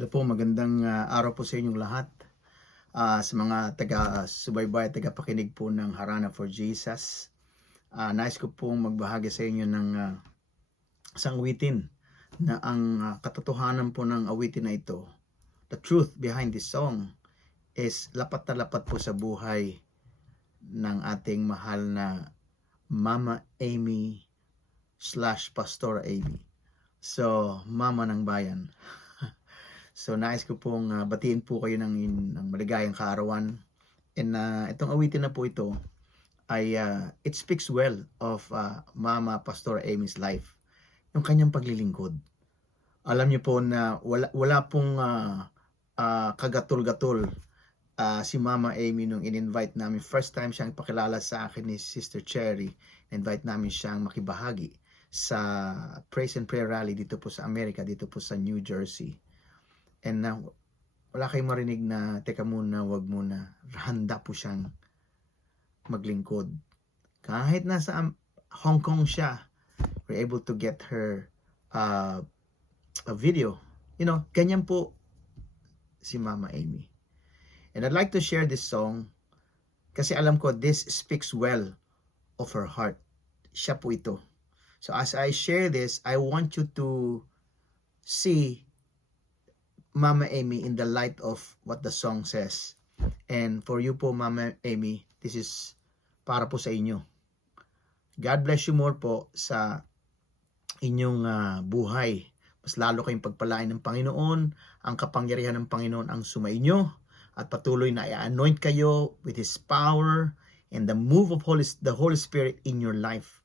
Hello po, magandang araw po sa inyong lahat. Sa mga taga-subaybay, taga-pakinig po ng Harana for Jesus. Nais ko pong magbahagi sa inyo ng isang awitin na ang katotohanan po ng awitin na ito, the truth behind this song is lapat na lapat po sa buhay ng ating mahal na Mama Amy / Pastora Amy. So, Mama ng Bayan. So, nais ko pong batiin po kayo ng maligayang kaarawan. And itong awitin na po ito ay it speaks well of Mama Pastora Amy's life. Yung kanyang paglilingkod. Alam niyo po na wala pong kagatul-gatul si Mama Amy nung in-invite namin. First time siyang ipakilala sa akin ni Sister Cherry. Invite namin siyang makibahagi sa Praise and Prayer Rally dito po sa Amerika, dito po sa New Jersey. And wala kayong marinig na teka muna, wag muna. Handa po siyang maglingkod. Kahit nasa Hong Kong siya, we're able to get her a video. You know, ganyan po si Mama Amy. And I'd like to share this song kasi alam ko this speaks well of her heart. Siya po ito. So as I share this, I want you to see Mama Amy in the light of what the song says. And for you po, Mama Amy, this is para po sa inyo. God bless you more po sa inyong buhay. Mas lalo kayong pagpalain ng Panginoon. Ang kapangyarihan ng Panginoon ang sumainyo at patuloy na i-anoint kayo with His power and the move of the Holy Spirit in your life.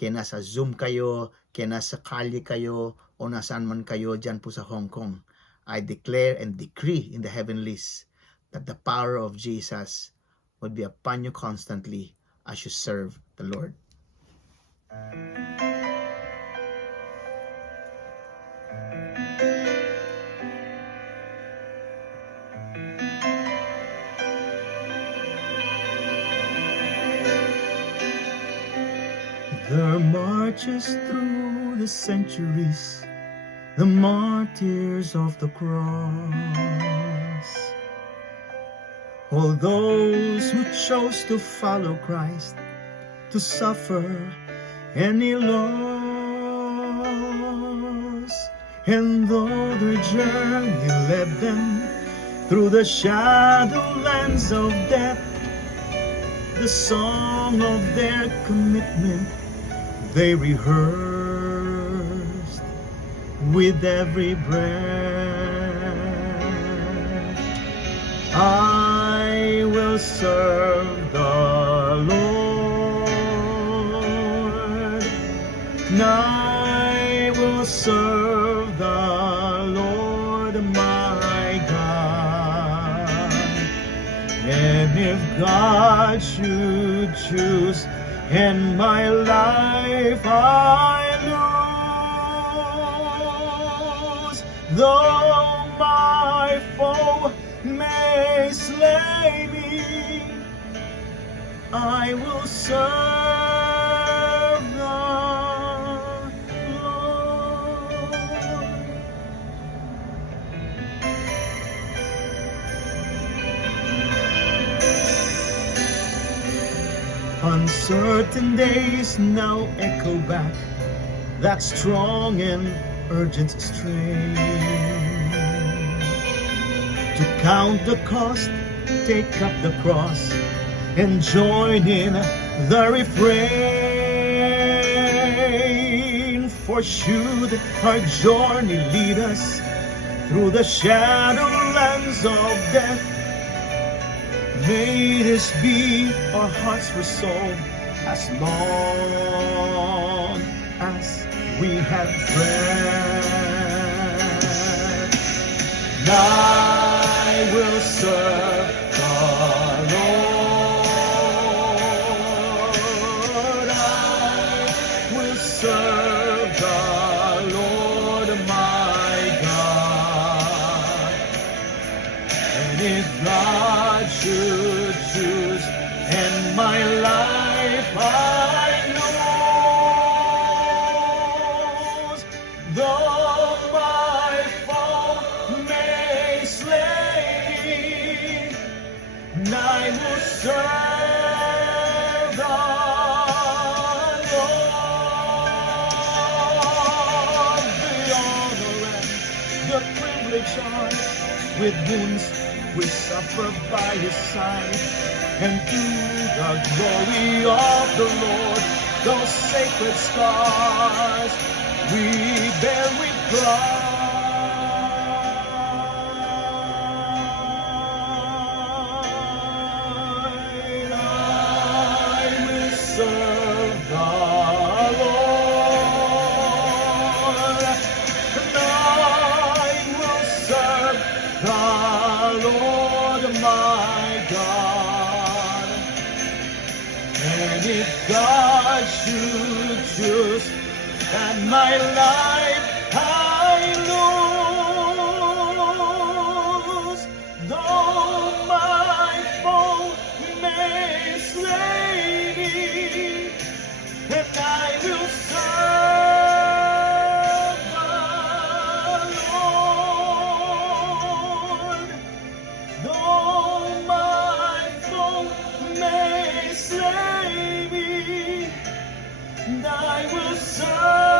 Kaya nasa Zoom kayo, kaya nasa kalye kayo, o nasaan man kayo dyan po sa Hong Kong. I declare and decree in the heavenlies that the power of Jesus would be upon you constantly as you serve the Lord. There marches through the centuries the martyrs of the cross, all those who chose to follow Christ, to suffer any loss. And though their journey led them through the shadowlands of death, the song of their commitment they rehearsed with every breath. I will serve the Lord, and I will serve the Lord my God. And if God should choose in my life I lose, though my foe may slay me, I will serve the Lord. Uncertain days now echo back that strong and urgent strain. To count the cost, take up the cross, and join in the refrain. For should our journey lead us through the shadowlands of death, may this be our heart's resolve as long as we have breath. I will serve the Lord. I will serve the Lord my God. And if God should choose in my life I lose, though my foe may the privilege on. With wounds we suffer by his side, and through the glory of the Lord, those sacred scars we bear with pride. I will serve the Lord, and I will serve the Lord my God. And if God should choose that my life I lose, though my foe may slay me, and I will serve the Lord. Though my foe may slay me, and I will serve